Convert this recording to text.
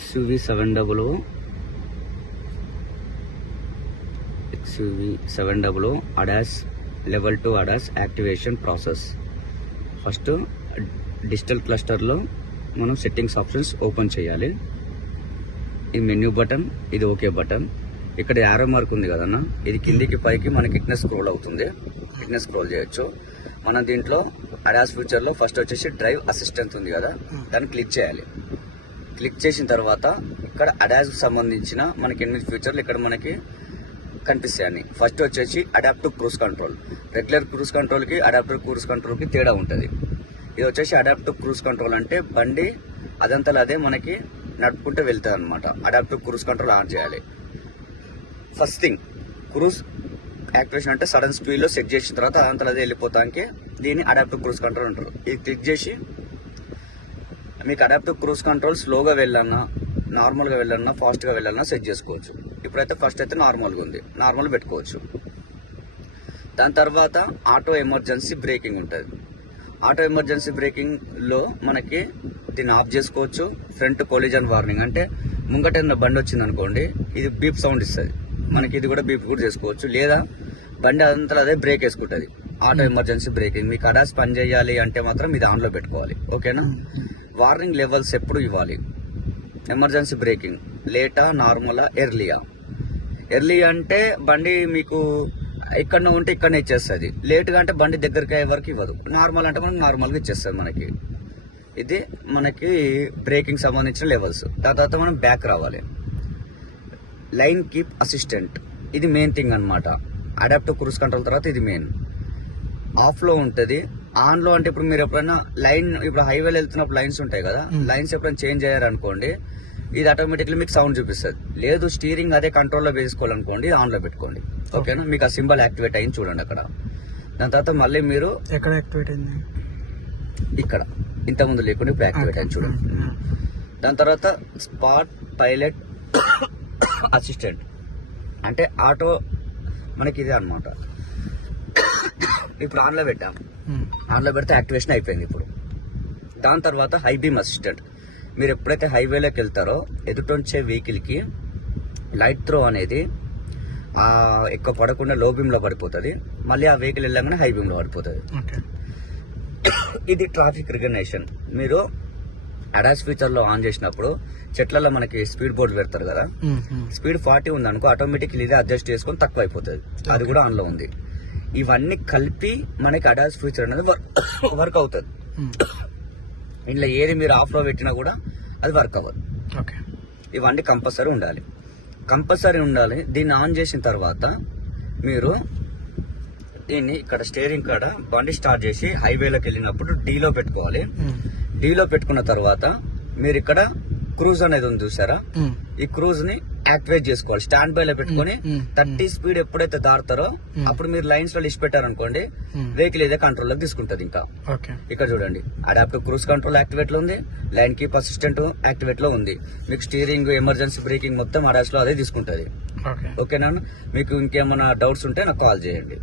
XUV 700 ADAS level 2 ADAS activation process. First digital క్లస్టర్లో మనం settings options open చేయాలి. ఈ మెన్యూ బటన్, ఇది ఓకే బటన్. ఇక్కడ యారో మార్క్ ఉంది కదన్న, ఇది కిందికి పైకి మనకి ఇట్నే స్క్రోల్ అవుతుంది. ఇట్నే స్క్రోల్ చేయొచ్చు. మనం దీంట్లో అడాస్ ఫ్యూచర్లో ఫస్ట్ వచ్చేసి డ్రైవ్ అసిస్టెంట్ ఉంది కదా, దాన్ని క్లిక్ చేయాలి. క్లిక్ చేసిన తర్వాత ఇక్కడ అడాస్కి సంబంధించిన మనకి 8 ఫీచర్లు ఇక్కడ మనకి కనిపిస్తాయి. ఫస్ట్ వచ్చేసి adaptive cruise control. Regular cruise కంట్రోల్కి అడాప్టివ్ క్రూజ్ కంట్రోల్కి తేడా ఉంటుంది. ఇది వచ్చేసి అడాప్టివ్ క్రూజ్ కంట్రోల్ అంటే బండి అదంతలో అదే మనకి నడుపుకుంటూ వెళ్తుంది అనమాట. అడాప్టివ్ క్రూజ్ కంట్రోల్ ఆన్ చేయాలి. ఫస్ట్ థింగ్ క్రూజ్ యాక్టివేషన్ అంటే సడన్ స్పీడ్లో సెట్ చేసిన తర్వాత అదంతలో అదే వెళ్ళిపోతానికి దీన్ని అడాప్టివ్ క్రూజ్ కంట్రోల్ అంటారు. ఇది క్లిక్ చేసి మీకు అడాప్టివ్ క్రూజ్ కంట్రోల్ స్లోగా వెళ్ళాలన్నా, నార్మల్గా వెళ్ళాలన్నా, ఫాస్ట్గా వెళ్ళాలన్నా సెట్ చేసుకోవచ్చు. ఇప్పుడైతే ఫస్ట్ అయితే నార్మల్గా ఉంది, నార్మల్ పెట్టుకోవచ్చు. దాని తర్వాత ఆటో ఎమర్జెన్సీ బ్రేకింగ్ ఉంటుంది. ఆటో ఎమర్జెన్సీ బ్రేకింగ్లో మనకి దీన్ని ఆఫ్ చేసుకోవచ్చు. ఫ్రంట్ కొలిజన్ వార్నింగ్ అంటే ముంగట బండి వచ్చింది అనుకోండి, ఇది బీప్ సౌండ్ ఇస్తుంది మనకి. ఇది కూడా బీప్ కూడా చేసుకోవచ్చు. లేదా బండి అదంతా అదే బ్రేక్ వేసుకుంటుంది. Auto emergency breaking. మీకు అడాస్ పని చేయాలి అంటే మాత్రం ఇది ఆన్లో పెట్టుకోవాలి. ఓకేనా? వార్నింగ్ లెవెల్స్ ఎప్పుడు ఇవ్వాలి? ఎమర్జెన్సీ బ్రేకింగ్ లేటా, నార్మలా, ఎర్లీయా? ఎర్లీ అంటే బండి మీకు ఇక్కడ ఉంటే ఇక్కడనే ఇచ్చేస్తుంది. లేట్గా అంటే బండి దగ్గరికి అయ్యే వరకు ఇవ్వదు. నార్మల్ అంటే మనకు నార్మల్గా ఇచ్చేస్తుంది మనకి. ఇది మనకి బ్రేకింగ్ సంబంధించిన లెవెల్స్. దాని తర్వాత మనం బ్యాక్ రావాలి. లైన్ కీప్ అసిస్టెంట్, ఇది మెయిన్ థింగ్ అనమాట. అడాప్టివ్ క్రూజ్ కంట్రోల్ తర్వాత ఇది మెయిన్. ఆఫ్లో ఉంటుంది. ఆన్లో అంటే ఇప్పుడు మీరు ఎప్పుడైనా ఇప్పుడు హైవేలో వెళ్తున్నప్పుడు లైన్స్ ఉంటాయి కదా, లైన్స్ ఎప్పుడైనా చేంజ్ అయ్యారనుకోండి, ఇది ఆటోమేటిక్లీ మీకు సౌండ్ చూపిస్తుంది. లేదు స్టీరింగ్ అదే కంట్రోల్లో వేసుకోవాలనుకోండి, ఆన్లో పెట్టుకోండి. ఓకేనా? మీకు ఆ సింబల్ యాక్టివేట్ అయింది చూడండి అక్కడ. దాని తర్వాత మళ్ళీ మీరు ఎక్కడ యాక్టివేట్ అయింది? ఇక్కడ ఇంతకుముందు లేకుండా ఇప్పుడు యాక్టివేట్ అయింది చూడండి. దాని తర్వాత స్పాట్ పైలట్ అసిస్టెంట్ అంటే ఆటో మనకి ఇదే అనమాట. ఇప్పుడు ఆన్లో పెట్టాం, ఆన్లో పెడితే యాక్టివేషన్ అయిపోయింది ఇప్పుడు. దాని తర్వాత హై బీమ్ అసిస్టెంట్. మీరు ఎప్పుడైతే హైవేలోకి వెళ్తారో ఎదుటొంచే వెహికల్కి లైట్ త్రో అనేది ఎక్కువ పడకుండా లో బీమ్లో పడిపోతుంది. మళ్ళీ ఆ వెహికల్ వెళ్ళాగానే హై బీమ్లో పడిపోతుంది. ఇది ట్రాఫిక్ రికగ్నిషన్. మీరు అడాస్ ఫీచర్లో ఆన్ చేసినప్పుడు చెట్లలో మనకి స్పీడ్ బోర్డు పెడతారు కదా, స్పీడ్ 40 ఉంది అనుకో, ఆటోమేటిక్లీ ఇదే అడ్జస్ట్ చేసుకొని తక్కువ అయిపోతుంది. అది కూడా ఆన్లో ఉంది. ఇవన్నీ కలిపి మనకి అడాస్ ఫీచర్ అనేది వర్క్ అవుతుంది. ఇంట్లో ఏది మీరు ఆఫ్లో పెట్టినా కూడా అది వర్క్ అవ్వదు. ఇవన్నీ కంపల్సరీ ఉండాలి. దీన్ని ఆన్ చేసిన తర్వాత మీరు దీన్ని ఇక్కడ స్టీరింగ్ కాడ బండి స్టార్ట్ చేసి హైవేలోకి వెళ్ళినప్పుడు డీలో పెట్టుకోవాలి. డీలో పెట్టుకున్న తర్వాత మీరు ఇక్కడ క్రూజ్ అనేది ఉంది చూసారా, ఈ క్రూజ్ ని యాక్టివేట్ చేసుకోవాలి. స్టాండ్ బై లో పెట్టుకుని 30 స్పీడ్ ఎప్పుడైతే దాటుతారో అప్పుడు మీరు లైన్స్ లో లిస్ట్ పెట్టారనుకోండి, వెహికల్ ఇదే కంట్రోల్ లోకి తీసుకుంటది. ఇంకా ఇక్కడ చూడండి, అడాప్టివ్ క్రూజ్ కంట్రోల్ యాక్టివేట్ లో ఉంది, లైన్ కీప్ అసిస్టెంట్ యాక్టివేట్ లో ఉంది. మీకు స్టీరింగ్, ఎమర్జెన్సీ బ్రేకింగ్ మొత్తం అడాస్ లో అదే తీసుకుంటది. ఓకేనా? మీకు ఇంకేమైనా డౌట్స్ ఉంటే నాకు కాల్ చేయండి.